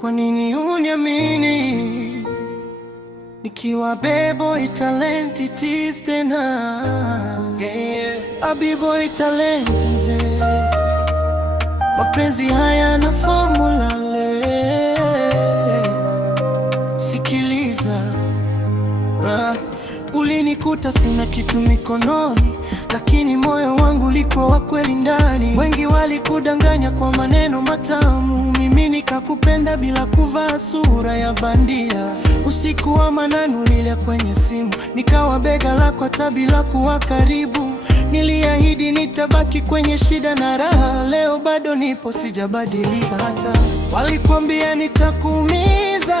Kwa nini uniamini nikiwa B-boy talent it tena? A B-boy talent nze, mapenzi haya na formula le. Sikiliza, ulinikuta sina kitu mikononi, lakini moyo wangu liko wa kweli ndani. Wengi walikudanganya kwa maneno matamu, mimi nikakupenda bila kuvaa sura ya bandia. Usiku wa manane ulilia kwenye simu, nikawa bega lako hata bila kuwa karibu. Niliahidi nitabaki kwenye shida na raha, leo bado nipo, sijabadilika hata. Walikwambia nitakuumiza,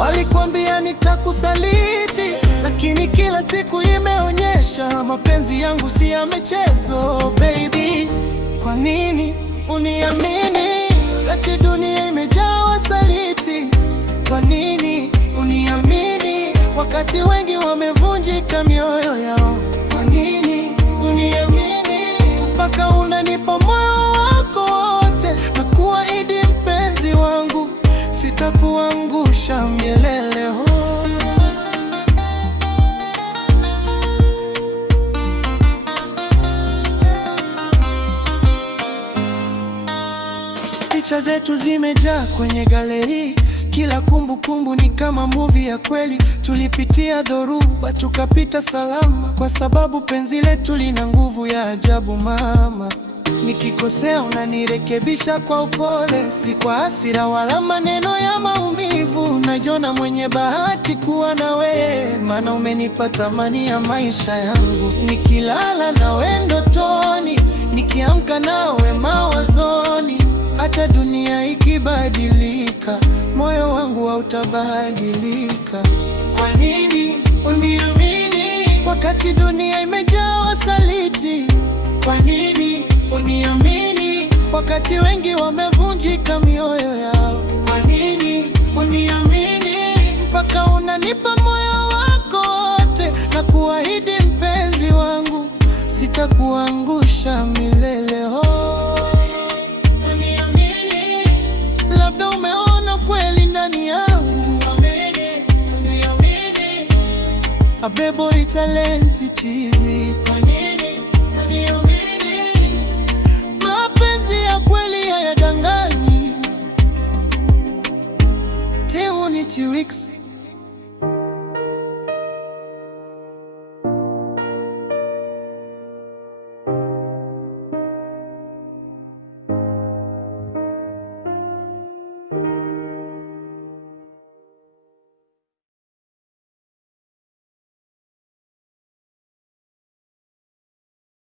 walikwambia nitakusaliti, lakini kila siku imeonyesha mapenzi yangu si ya michezo. Baby, kwa nini uniamini wakati dunia imejaa wasaliti? Kwa nini uniamini wakati wengi wamevunjika mioyo yao? Kwa nini uniamini mpaka unanipa moyo wako wote? Na kuahidi mpenzi wangu, sitakuangusha milele. Picha zetu zimejaa kwenye galeri, kila kumbukumbu ni kama movie ya kweli. Tulipitia dhoruba tukapita salama, kwa sababu penzi letu lina nguvu ya ajabu. Mama, nikikosea unanirekebisha kwa upole, si kwa hasira wala maneno ya maumivu. Najiona mwenye bahati kuwa na wewe, maana umenipa thamani ya maisha yangu. Nikilala nawe ndotoni, nikiamka nawe mawazoni. Hata dunia ikibadilika, moyo wangu hautabadilika. Kwa nini uniamini wakati dunia imejaa wasaliti? Kwa nini uniamini wakati wengi wamevunjika mioyo yao? Kwa nini uniamini mpaka unanipa moyo wako wote? Na kuahidi mpenzi wangu, sitakuangusha milele. Labda umeona kweli ndani yangu. A B-boy talent chizi. Mapenzi ya kweli hayadanganyi. T-Unity Wix.